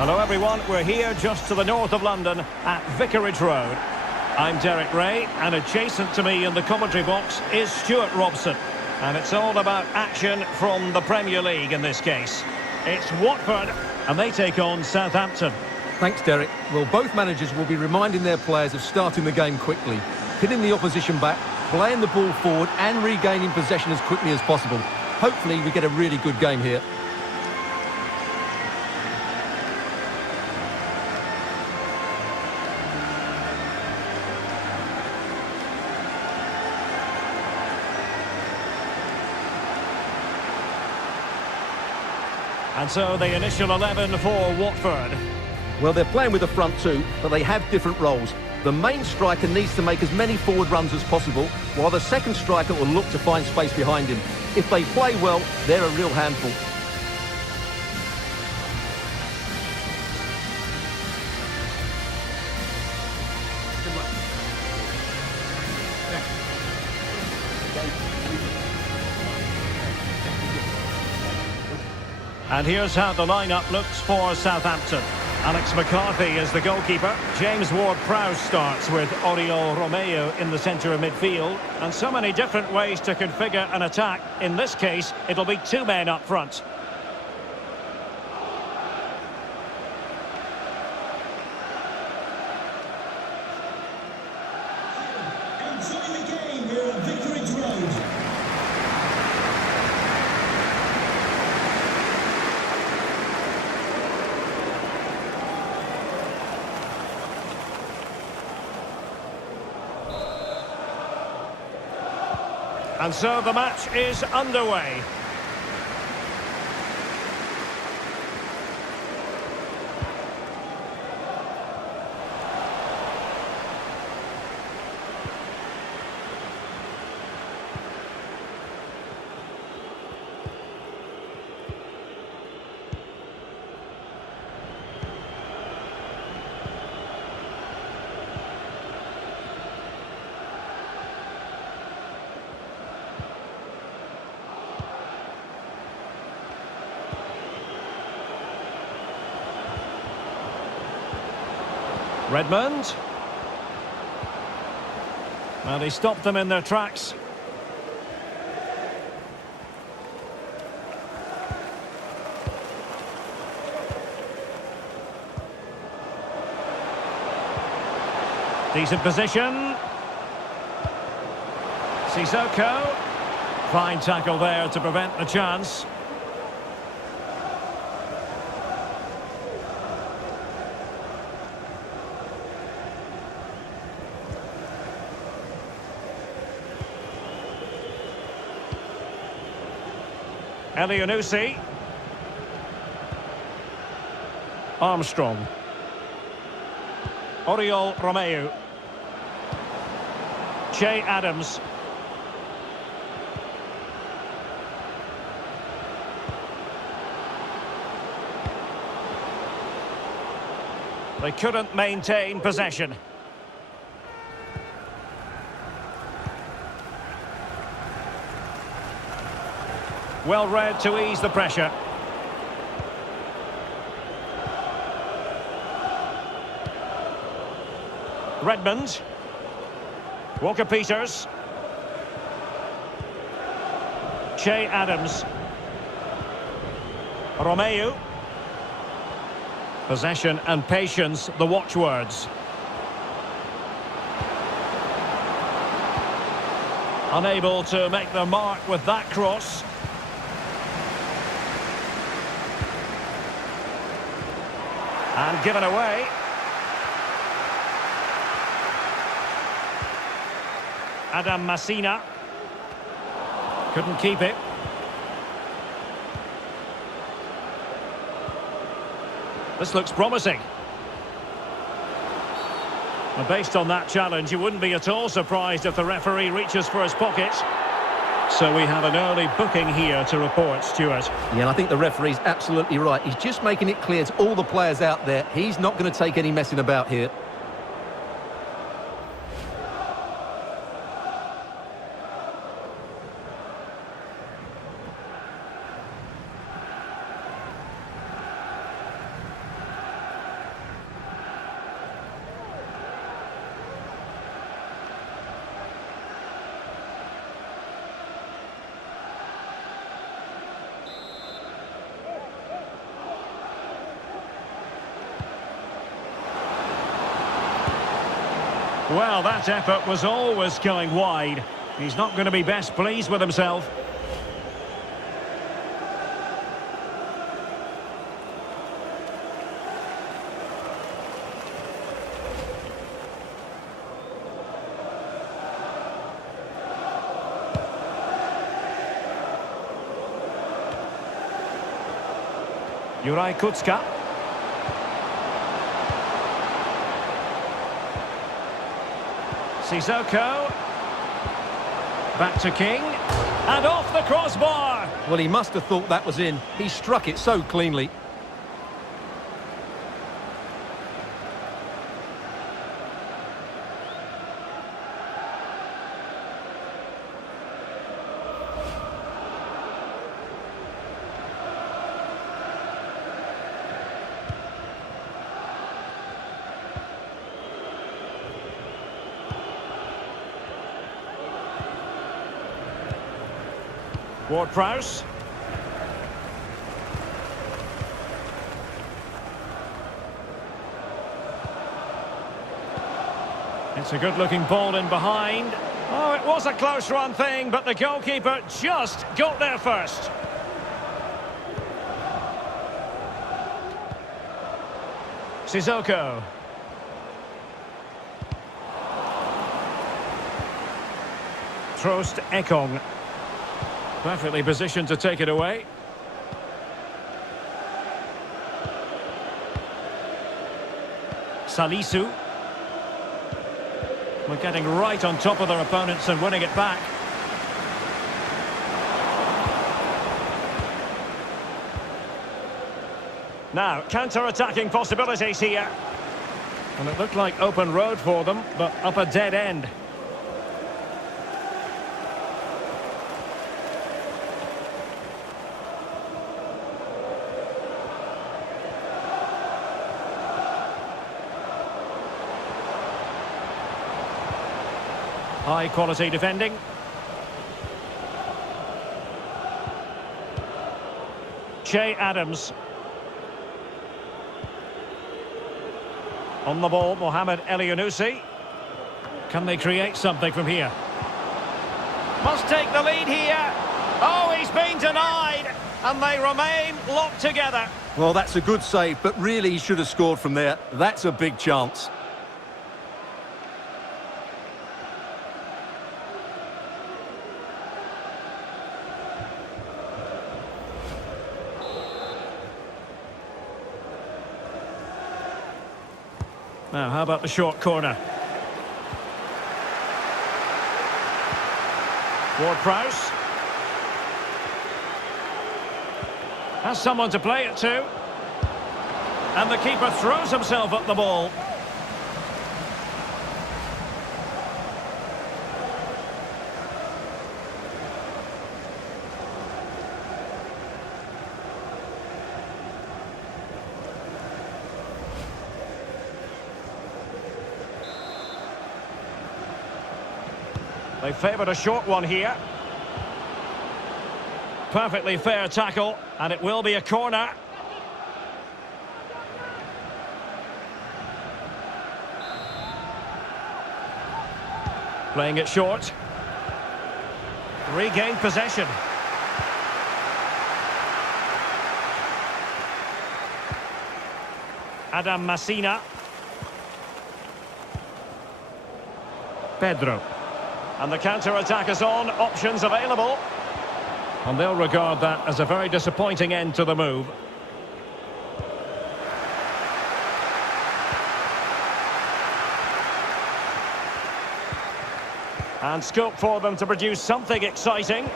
Hello everyone, we're here just to the north of London at Vicarage Road. I'm Derek Ray, and adjacent to me in the commentary box is Stuart Robson. And it's all about action from the Premier League in this case. It's Watford, and they take on Southampton. Thanks, Derek. Well, both managers will be reminding their players of starting the game quickly, hitting the opposition back, playing the ball forward and regaining possession as quickly as possible. Hopefully we get a really good game here. And so the initial 11 for Watford. Well, they're playing with the front two, but they have different roles. The main striker needs to make as many forward runs as possible, while the second striker will look to find space behind him. If they play well, they're a real handful. And here's how the lineup looks for Southampton. Alex McCarthy is the goalkeeper. James Ward-Prowse starts with Oriol Romeu in the centre of midfield. And so many different ways to configure an attack. In this case, it'll be two men up front. Enjoy the game here at Vicarage Road. And so the match is underway. Redmond. Well, he stopped them in their tracks. Decent position. Sissoko. Fine tackle there to prevent the chance. Elianusi. Armstrong. Oriol Romeu. Che Adams. They couldn't maintain possession. Well read to ease the pressure. Redmond. Walker-Peters. Che Adams. Romeu. Possession and patience, the watchwords. Unable to make the mark with that cross. And given away. Adam Masina. Couldn't keep it. This looks promising. Well, based on that challenge, you wouldn't be at all surprised if the referee reaches for his pocket. So we have an early booking here to report, Stuart. Yeah, and I think the referee's absolutely right. He's just making it clear to all the players out there, he's not going to take any messing about here. Well, that effort was always going wide. He's not going to be best pleased with himself. Juraj Kucka. Sissoko. Back to King. And off the crossbar. Well, he must have thought that was in. He struck it so cleanly. Ward-Prowse. It's a good-looking ball in behind. Oh, it was a close-run thing, but the goalkeeper just got there first. Sissoko. Trost Ekong. Perfectly positioned to take it away. Salisu. We're getting right on top of their opponents and winning it back. Now, counter-attacking possibilities here. And it looked like open road for them, but up a dead end. High quality defending. Che Adams. On the ball, Mohamed Elyounoussi. Can they create something from here? Must take the lead here. Oh, he's been denied. And they remain locked together. Well, that's a good save, but really he should have scored from there. That's a big chance. Now, how about the short corner? Ward-Prowse. Has someone to play it to. And the keeper throws himself at the ball. They favoured a short one here. Perfectly fair tackle, and it will be a corner. Playing it short. Regained possession. Adam Masina. Pedro. And the counter-attack is on, options available. And they'll regard that as a very disappointing end to the move. And scope for them to produce something exciting.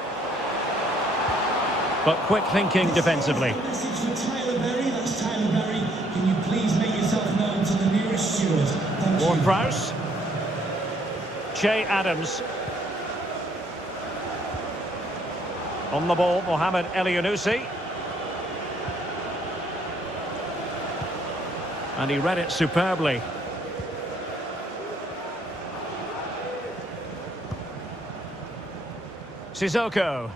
But quick thinking defensively. Message for Tyler Berry. That's Tyler Berry. Can you please make yourself known to the nearest steward? Thank you. Ward-Prowse. Che Adams. On the ball, Mohamed Elyounoussi. And he read it superbly. Sissoko.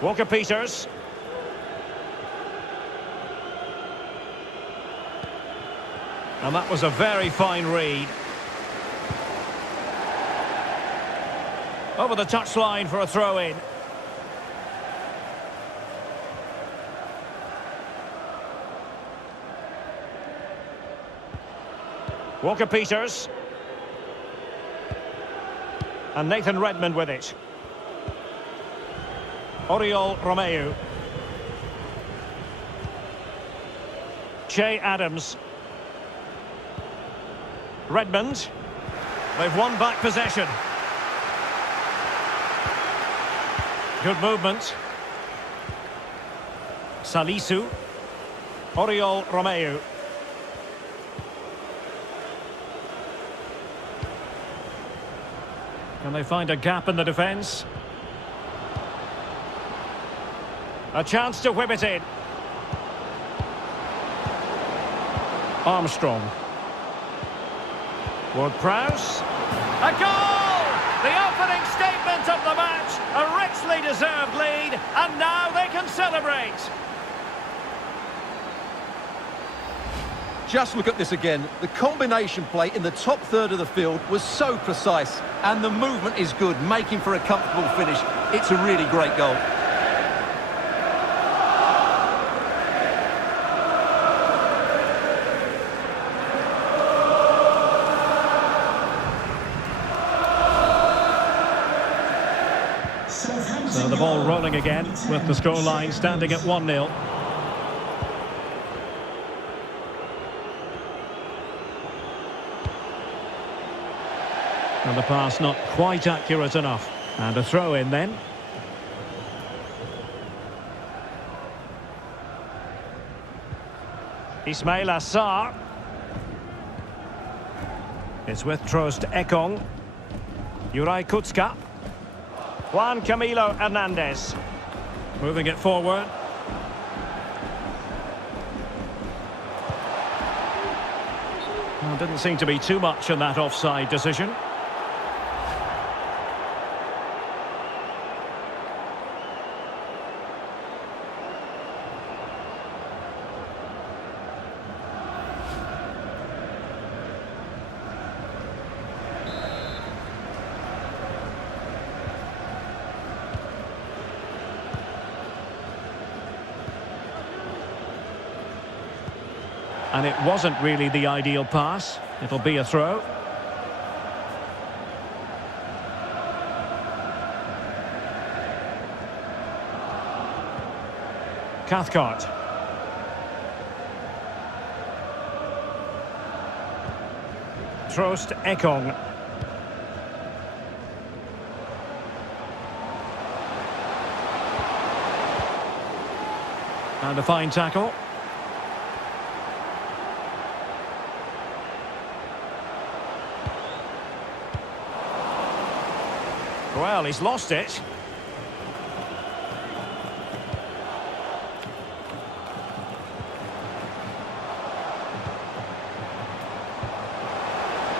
Walker-Peters. And that was a very fine read. Over the touchline for a throw-in. Walker-Peters. And Nathan Redmond with it. Oriol Romeu. Che Adams. Redmond. They've won back possession. Good movement. Salisu. Oriol Romeu. Can they find a gap in the defence? A chance to whip it in. Armstrong. Ward-Prowse. A goal! The opening statement of the match. A richly deserved lead. And now they can celebrate. Just look at this again. The combination play in the top third of the field was so precise. And the movement is good, making for a comfortable finish. It's a really great goal. So the ball rolling again with the scoreline standing at 1-0. And the pass not quite accurate enough. And a throw in then. Ismail Assar. It's with Trost Ekong. Juraj Kucka. Juan Camilo Hernandez. Moving it forward. Well, didn't seem to be too much in that offside decision. And it wasn't really the ideal pass. It'll be a throw. Cathcart. Trost Ekong. And a fine tackle. Well, he's lost it.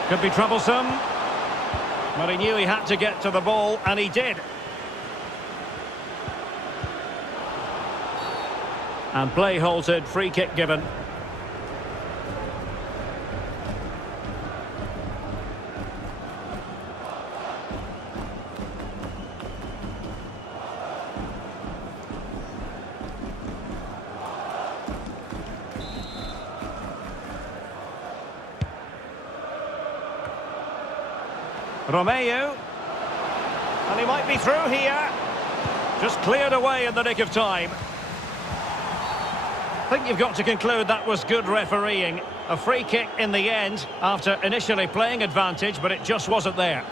Could be troublesome. But he knew he had to get to the ball, and he did. And play halted, free kick given. Romeu, and he might be through here. Just cleared away in the nick of time. I think you've got to conclude that was good refereeing. A free kick in the end after initially playing advantage, but it just wasn't there.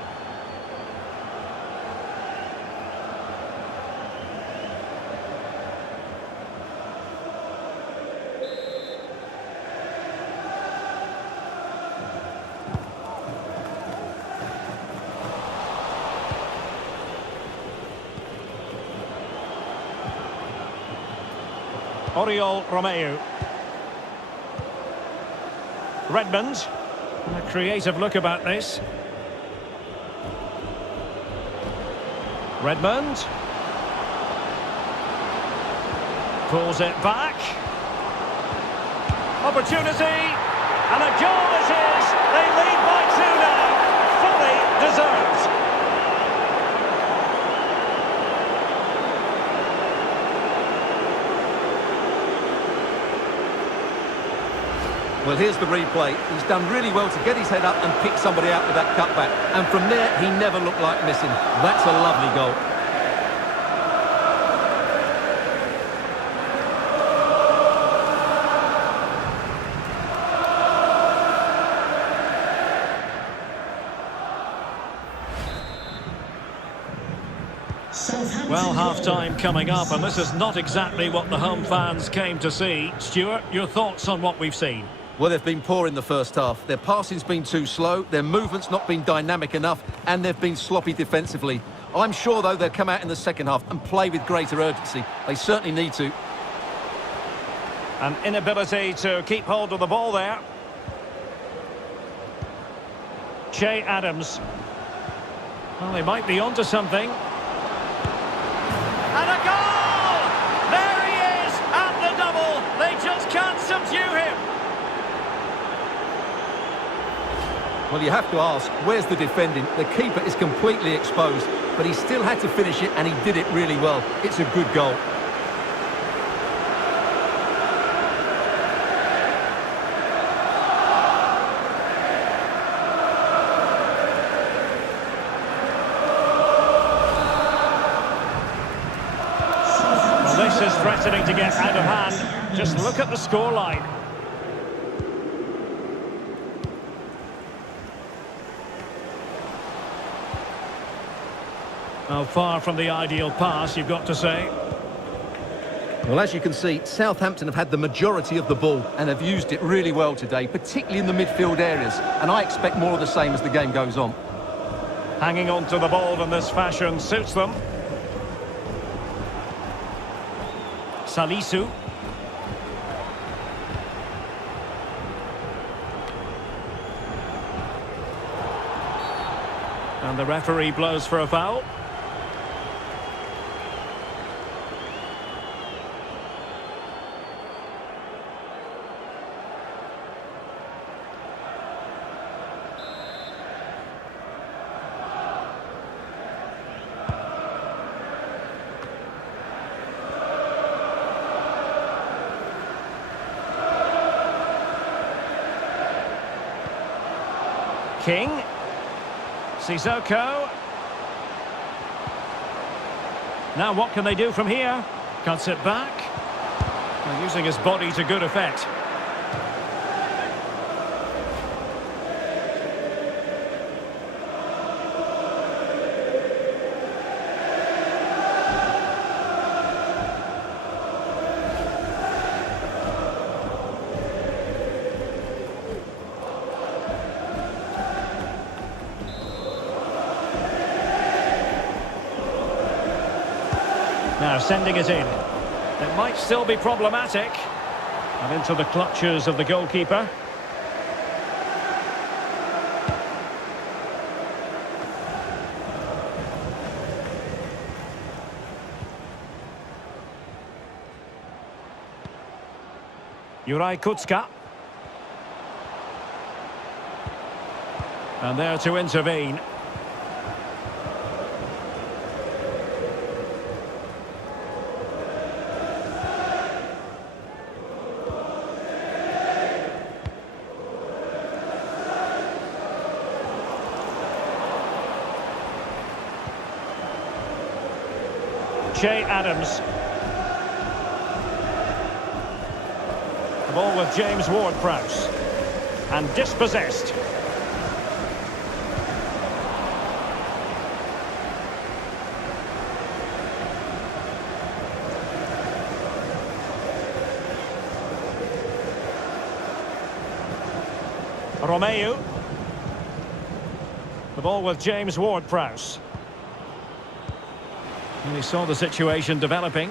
Oriol Romeu. Redmond. A creative look about this. Redmond. Pulls it back. Opportunity. And a goal it is. They lead by 2 now. Fully deserved. Well, here's the replay. He's done really well to get his head up and pick somebody out with that cutback. And from there, he never looked like missing. That's a lovely goal. Well, half-time coming up, and this is not exactly what the home fans came to see. Stuart, your thoughts on what we've seen? Well, they've been poor in the first half. Their passing's been too slow, their movement's not been dynamic enough, and they've been sloppy defensively. I'm sure, though, they'll come out in the second half and play with greater urgency. They certainly need to. An inability to keep hold of the ball there. Che Adams. Well, they might be onto something. And a goal! There he is at the double. They just can't subdue him. Well, you have to ask, where's the defending? The keeper is completely exposed, but he still had to finish it, and he did it really well. It's a good goal. This is threatening to get out of hand. Just look at the scoreline. Well, far from the ideal pass, you've got to say. Well, as you can see, Southampton have had the majority of the ball and have used it really well today, particularly in the midfield areas. And I expect more of the same as the game goes on. Hanging on to the ball in this fashion suits them. Salisu. And the referee blows for a foul. King. Sissoko. Now what can they do from here? Cuts it back. And using his body to good effect. Now sending it in. It might still be problematic. And into the clutches of the goalkeeper. Juraj Kucka. And there to intervene. Che Adams. The ball with James Ward-Prowse. And dispossessed. Romeu. The ball with James Ward-Prowse. And he saw the situation developing.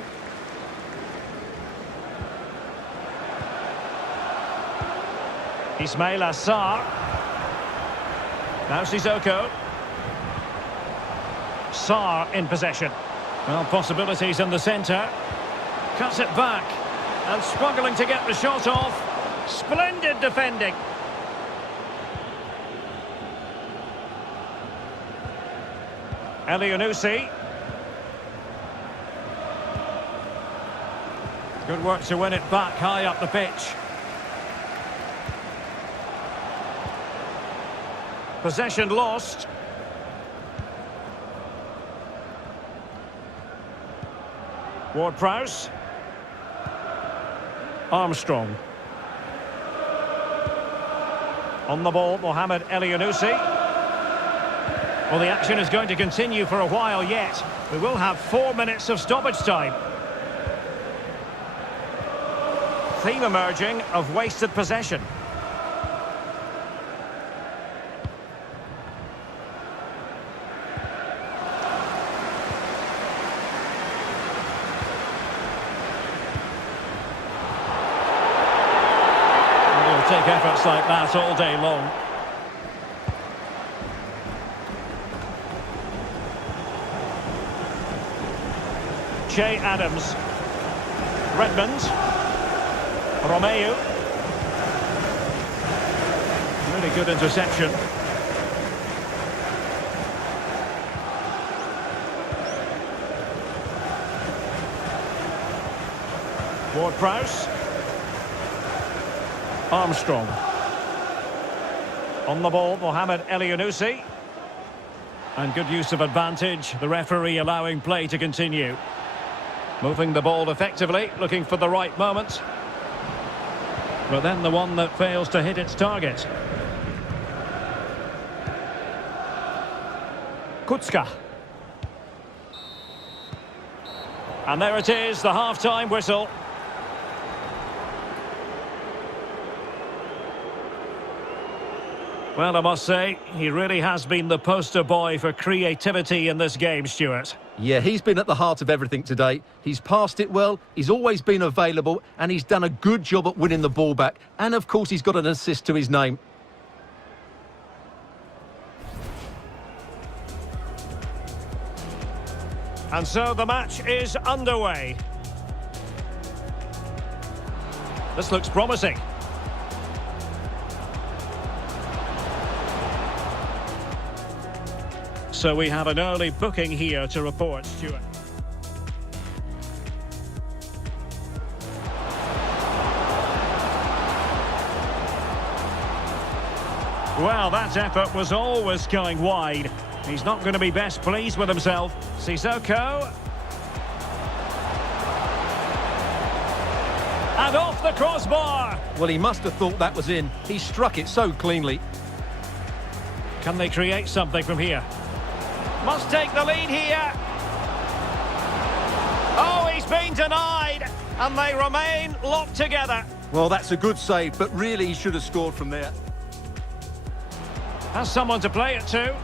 Ismail Assar. Now Sissoko. Sarr in possession. Well, possibilities in the centre. Cuts it back. And struggling to get the shot off. Splendid defending. Elyounoussi. Good work to win it back high up the pitch. Possession lost. Ward-Prowse. Armstrong. On the ball, Mohamed Elyounoussi. Well, the action is going to continue for a while yet. We will have 4 minutes of stoppage time. Theme emerging of wasted possession. We'll take efforts like that all day long. Che Adams. Redmond. Romeu. Really good interception. Ward-Prowse. Armstrong. On the ball, Mohamed Elyounoussi. And good use of advantage, the referee allowing play to continue. Moving the ball effectively, looking for the right moment. But then the one that fails to hit its target. Kutska. And there it is, the half-time whistle. Well, I must say, he really has been the poster boy for creativity in this game, Stuart. Yeah, he's been at the heart of everything today. He's passed it well, he's always been available, and he's done a good job at winning the ball back. And, of course, he's got an assist to his name. And so the match is underway. This looks promising. So we have an early booking here to report, Stuart. Well, that effort was always going wide. He's not going to be best pleased with himself. Sissoko. And off the crossbar. Well, he must have thought that was in. He struck it so cleanly. Can they create something from here? Must take the lead here. Oh, he's been denied. And they remain locked together. Well, that's a good save, but really he should have scored from there. Has someone to play it to.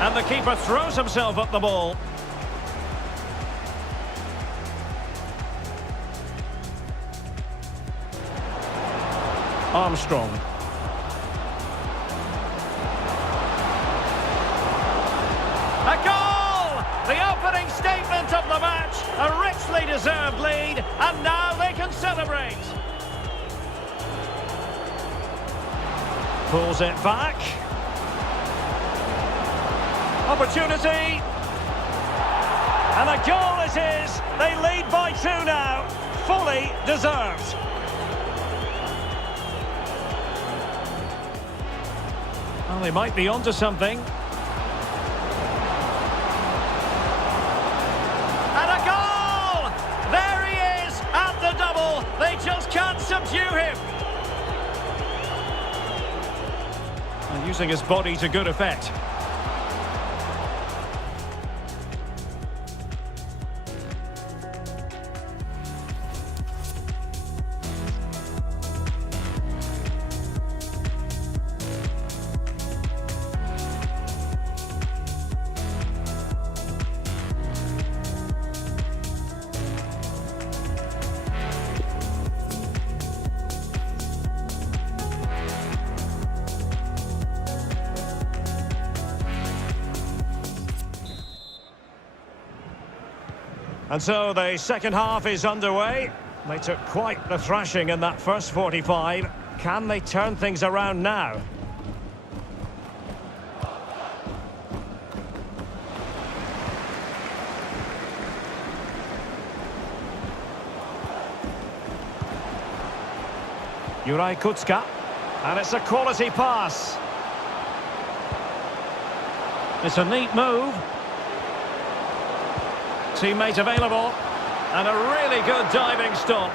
And the keeper throws himself at the ball. Armstrong. A goal! The opening statement of the match. A richly deserved lead. And now they can celebrate. Pulls it back. Opportunity. And a goal it is. They lead by 2 now. Fully deserved. Well, they might be onto something. And a goal! There he is at the double. They just can't subdue him. And using his body to good effect. And so the second half is underway. They took quite the thrashing in that first 45. Can they turn things around now? Juraj Kucka. And it's a quality pass. It's a neat move. Teammate available. And a really good diving stop.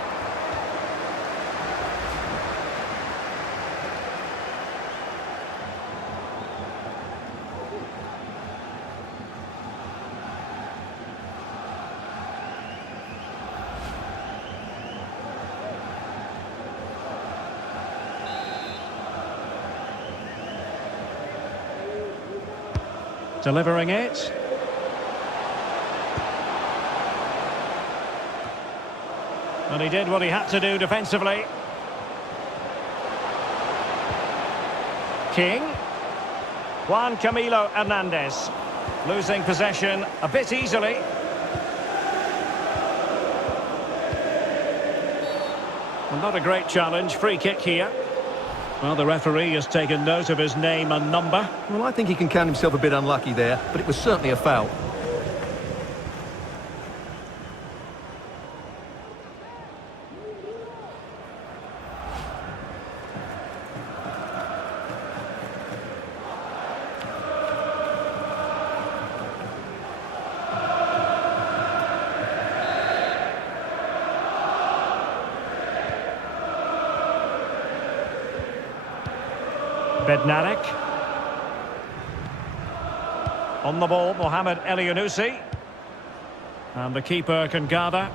Delivering it. And he did what he had to do defensively. King. Juan Camilo Hernandez. Losing possession a bit easily. Well, not a great challenge. Free kick here. Well, the referee has taken note of his name and number. Well, I think he can count himself a bit unlucky there, but it was certainly a foul. Bednarek. On the ball, Mohamed Elyounoussi. And the keeper can gather.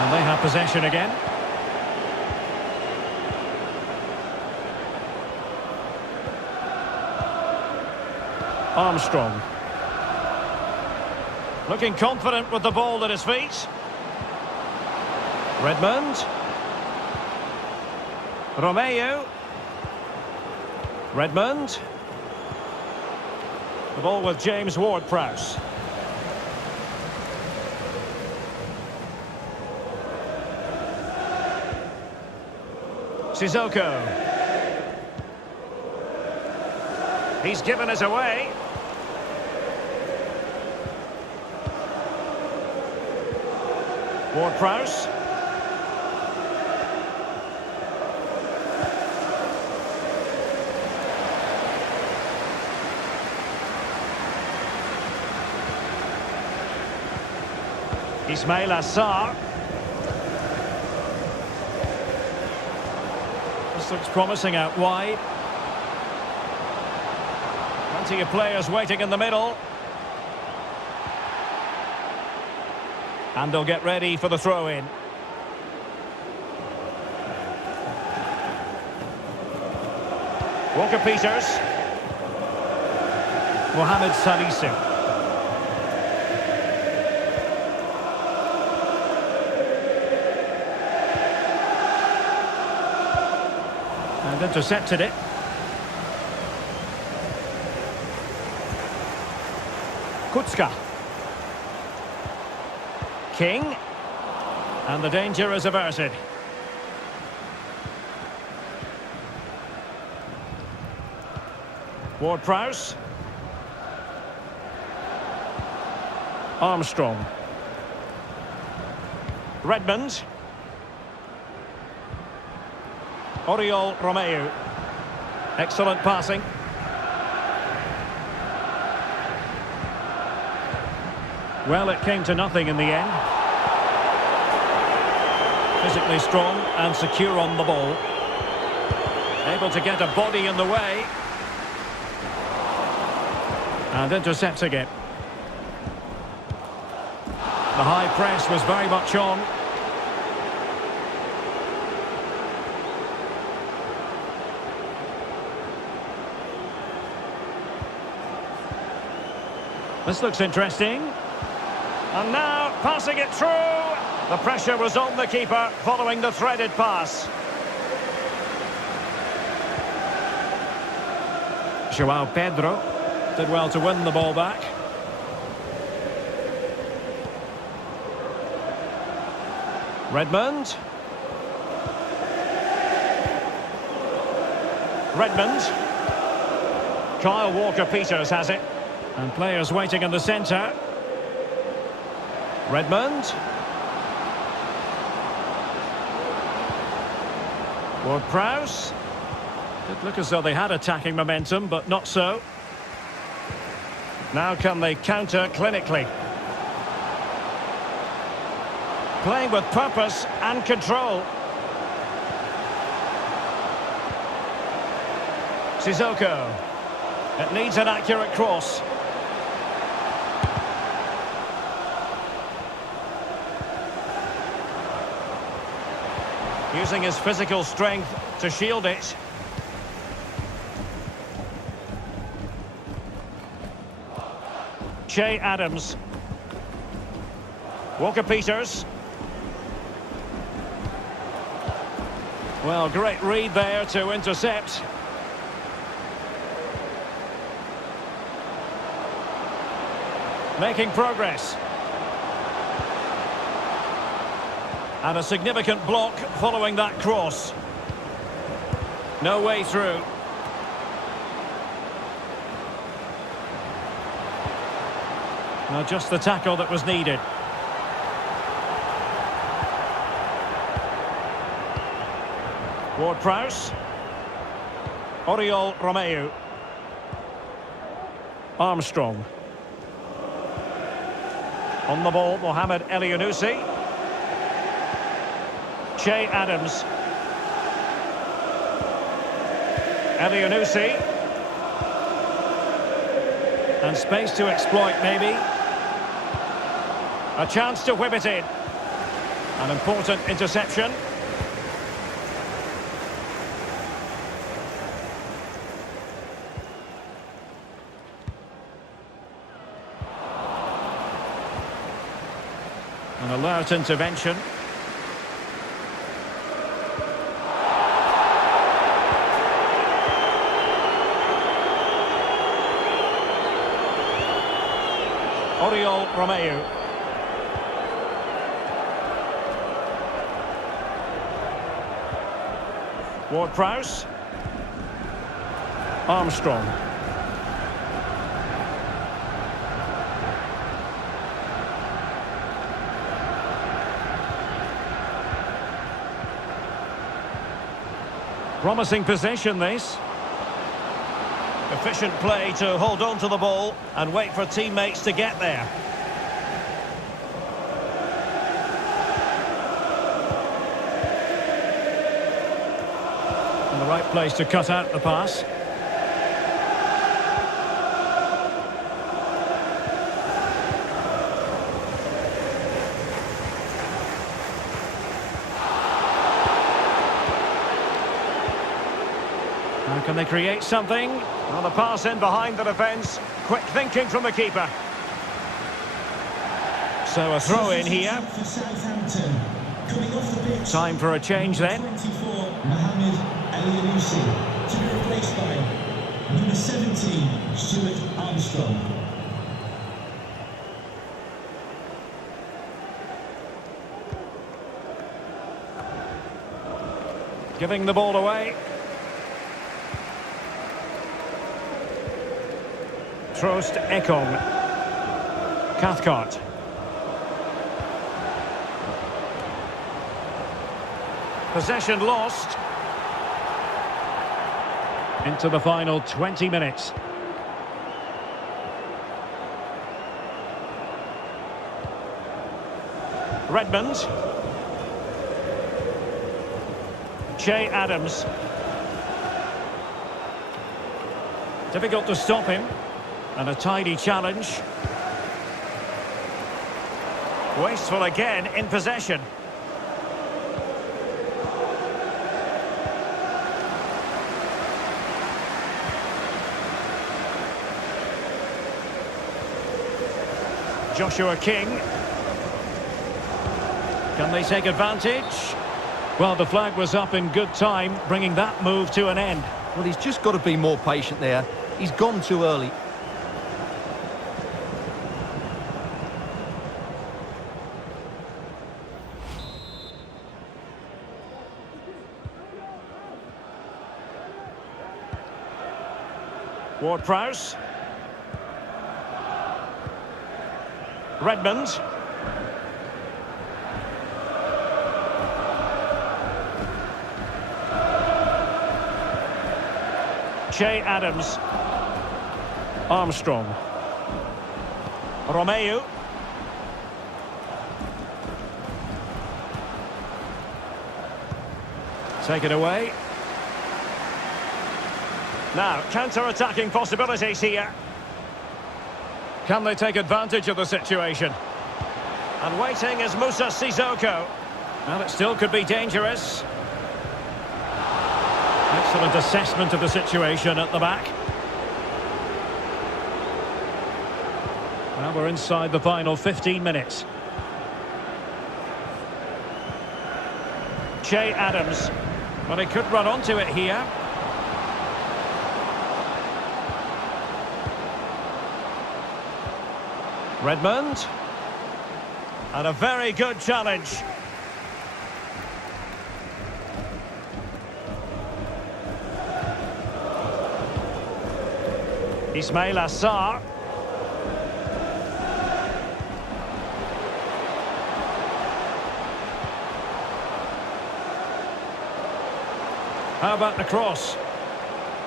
And they have possession again. Armstrong. Looking confident with the ball at his feet. Redmond. Romeu. Redmond. The ball with James Ward-Prowse. Sissoko. He's given us away. Ward-Prowse. Ismail Assar. This looks promising out wide. Plenty of players waiting in the middle. And they'll get ready for the throw-in. Walker-Peters. Mohamed Salisu. And intercepted it. Kucka. King. And the danger is averted. Ward-Prowse. Armstrong. Redmond. Oriol Romeu. Excellent passing. Well, it came to nothing in the end. Physically strong and secure on the ball. Able to get a body in the way. And intercepting it. The high press was very much on. This looks interesting. And now, passing it through. The pressure was on the keeper following the threaded pass. Joao Pedro did well to win the ball back. Redmond. Redmond. Kyle Walker-Peters has it. And players waiting in the centre. Redmond. Ward-Prowse. Did look as though they had attacking momentum, but not so. Now can they counter clinically? Playing with purpose and control. Sissoko. It needs an accurate cross. Using his physical strength to shield it. Che Adams. Walker-Peters. Well, great read there to intercept. Making progress. And a significant block following that cross. No way through. Now just the tackle that was needed. Ward-Prowse. Oriol Romeu. Armstrong. On the ball, Mohamed Elyounoussi. Che Adams. Elyounoussi. And space to exploit, maybe. A chance to whip it in. An important interception. An alert intervention. Oriol Romeu. Ward-Prowse. Armstrong. Promising possession, this. Efficient play to hold on to the ball and wait for teammates to get there. And the right place to cut out the pass. Now can they create something? Well, the pass in behind the defence. Quick thinking from the keeper. So a throw in here. For Southampton. Coming off the pitch. Time for a change then. 24, Mohamed Elyounoussi. To be replaced by number 17, Stuart Armstrong. Giving the ball away. Trost Ekong. Cathcart. Possession lost. Into the final 20 minutes. Redmond. Che Adams. Difficult to stop him. And a tidy challenge. Wasteful again in possession. Joshua King. Can they take advantage? Well, the flag was up in good time, bringing that move to an end. Well, he's just got to be more patient there. He's gone too early. Ward-Prowse. Redmond. Che Adams. Armstrong. Romeu. Take it away. Now, counter-attacking possibilities here. Can they take advantage of the situation? And waiting is Moussa Sissoko. Well, it still could be dangerous. Excellent assessment of the situation at the back. Well, we're inside the final 15 minutes. Che Adams. But he could run onto it here. Redmond. And a very good challenge. Ismail Assar. How about the cross?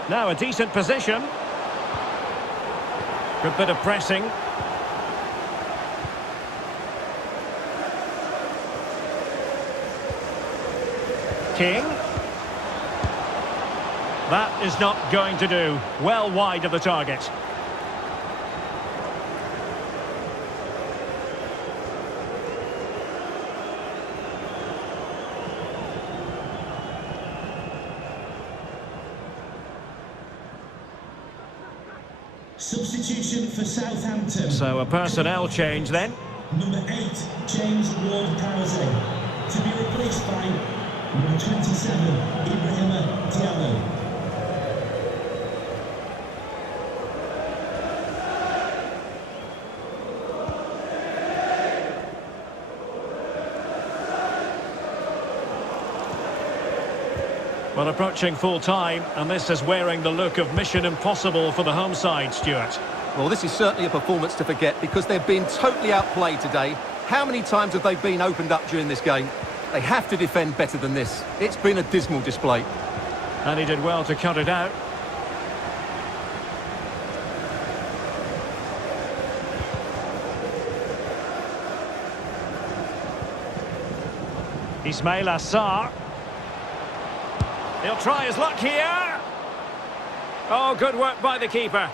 Now a decent position. Good bit of pressing. King. That is not going to do. Well wide of the target. Substitution for Southampton. So a personnel change then. Number 8, James Ward-Prowse. To be replaced by number 27, Ibrahima Diallo. Well, approaching full time, and this is wearing the look of mission impossible for the home side, Stuart. Well, this is certainly a performance to forget because they've been totally outplayed today. How many times have they been opened up during this game? They have to defend better than this. It's been a dismal display. And he did well to cut it out. Ismail Assar. He'll try his luck here. Oh, good work by the keeper.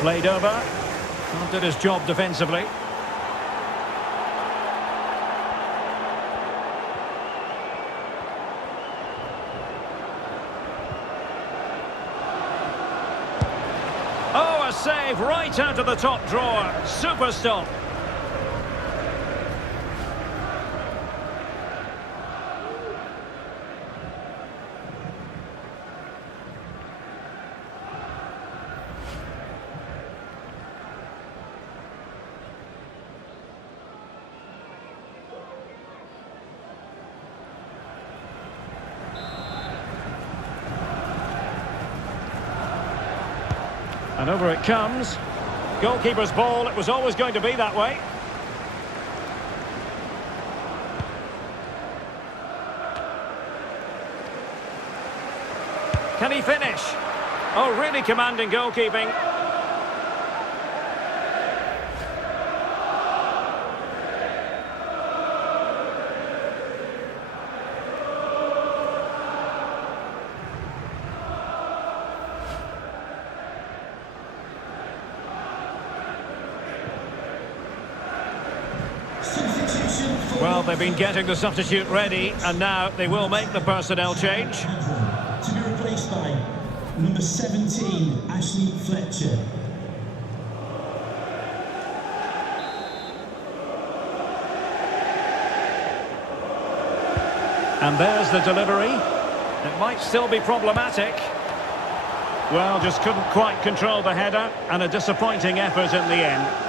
Played over. Well, did his job defensively. Oh, a save right out of the top drawer. Super stop. And over it comes. Goalkeeper's ball, it was always going to be that way. Can he finish? Oh, really commanding goalkeeping. Well, they've been getting the substitute ready, and now they will make the personnel change. To be replaced by number 17, Ashley Fletcher. And there's the delivery. It might still be problematic. Well, just couldn't quite control the header, and a disappointing effort in the end.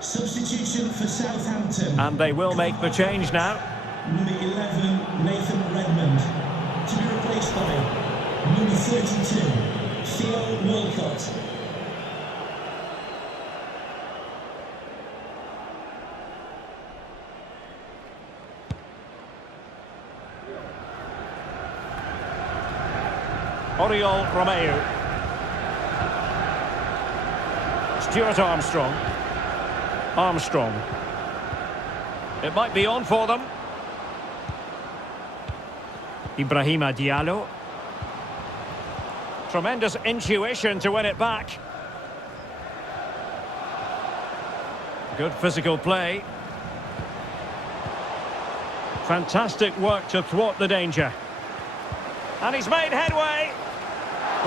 Substitution for Southampton. And they will make the change now. Number 11, Nathan Redmond. To be replaced by number 32, Theo Walcott. Oriol Romeu. Stuart Armstrong. Armstrong. It might be on for them. Ibrahima Diallo. Tremendous intuition to win it back. Good physical play. Fantastic work to thwart the danger. And he's made headway.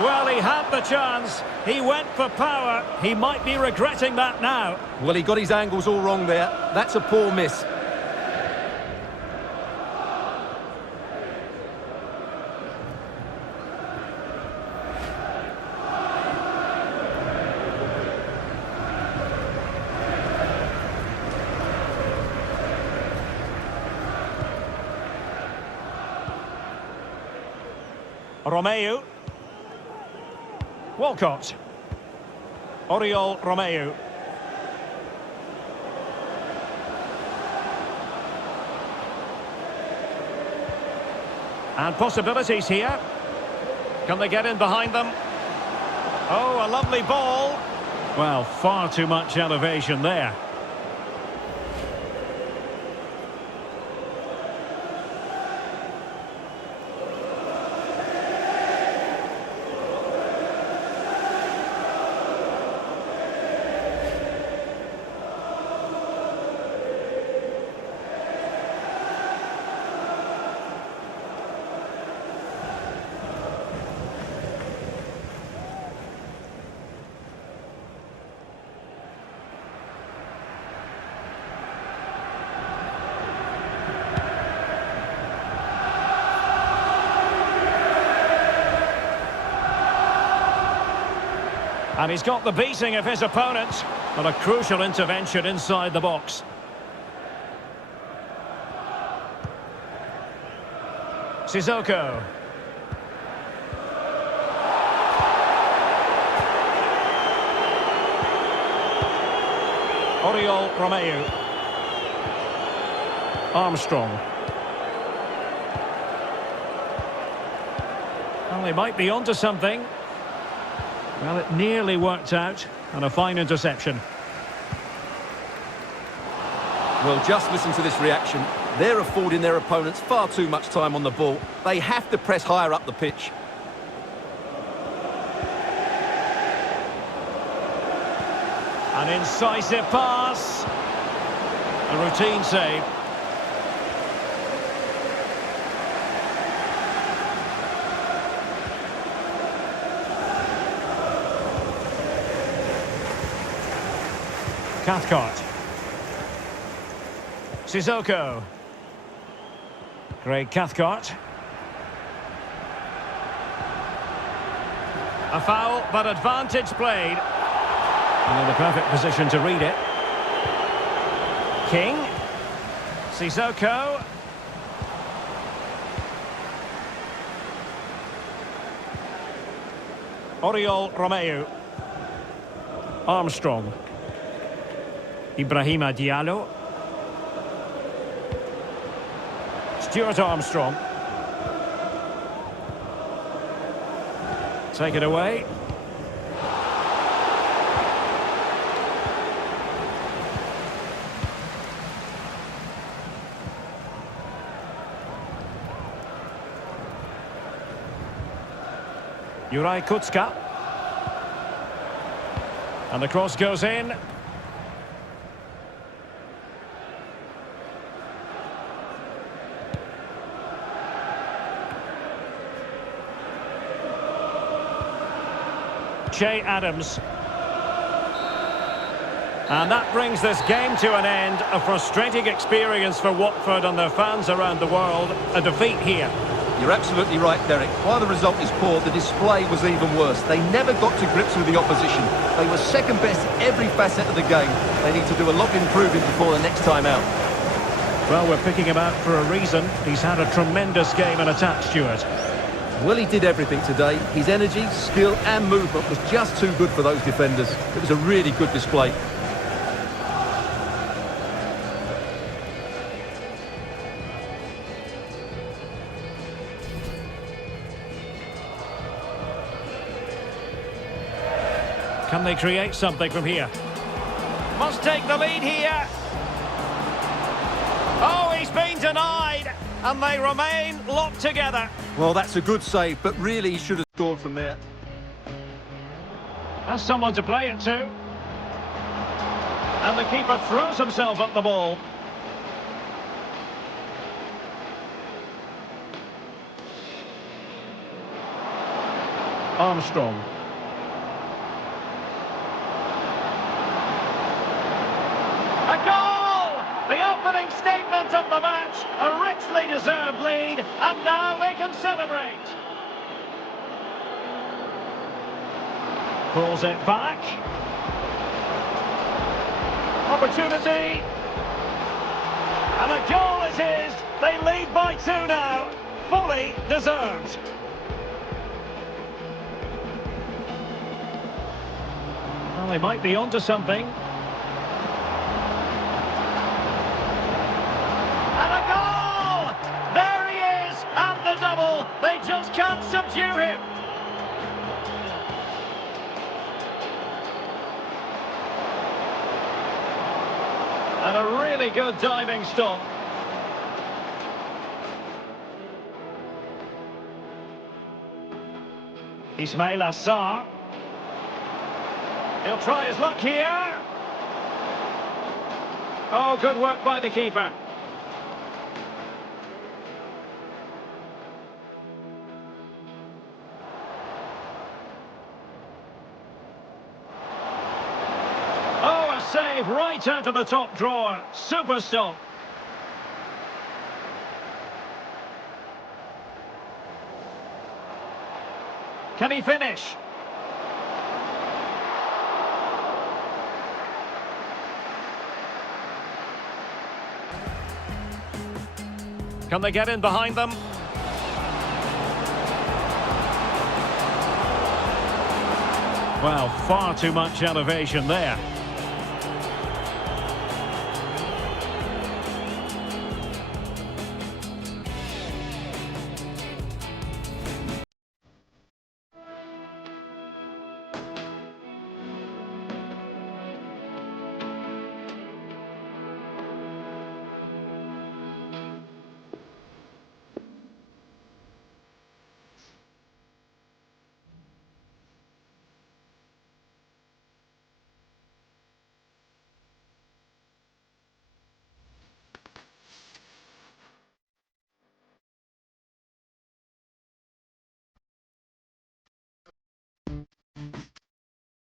Well, he had the chance. He went for power. He might be regretting that now. Well, he got his angles all wrong there. That's a poor miss. Romeu. Walcott. Oriol Romeu. And possibilities here. Can they get in behind them? Oh, a lovely ball. Well, far too much elevation there. And he's got the beating of his opponent, but a crucial intervention inside the box. Sissoko. Oriol Romeu. Armstrong. Well, they might be onto something. Well, it nearly worked out, and a fine interception. Well, just listen to this reaction. They're affording their opponents far too much time on the ball. They have to press higher up the pitch. An incisive pass. A routine save. Cathcart. Sissoko. Craig Cathcart. A foul, but advantage played. And in the perfect position to read it. King. Sissoko. Oriol Romeu. Armstrong. Ibrahima Diallo. Stuart Armstrong. Take it away. Juraj Kucka. And the cross goes in. Che Adams. And that brings this game to an end. A frustrating experience for Watford and their fans around the world. A defeat here. You're absolutely right, Derek. While the result is poor, the display was even worse. They never got to grips with the opposition. They were second best in every facet of the game. They need to do a lot of improving before the next time out. Well, we're picking him out for a reason. He's had a tremendous game in attack, Stuart. Well, he did everything today. His energy, skill and movement was just too good for those defenders. It was a really good display. Can they create something from here? Must take the lead here. Oh, he's been denied. And they remain locked together. Well, that's a good save, but really he should have scored from there. Has someone to play it to. And the keeper throws himself at the ball. Armstrong. A goal! The opening statement of the match. A richly deserved lead. And now they can celebrate. Pulls it back. Opportunity. And a goal it is. They lead by 2 now. Fully deserved. Well, they might be onto something. And a goal! There he is! And the double. They just can't subdue him. And a really good diving stop. Ismail Assar. He'll try his luck here. Oh, good work by the keeper. Oh, a save right out of the top drawer. Super stop. Can he finish? Can they get in behind them? Well, far too much elevation there.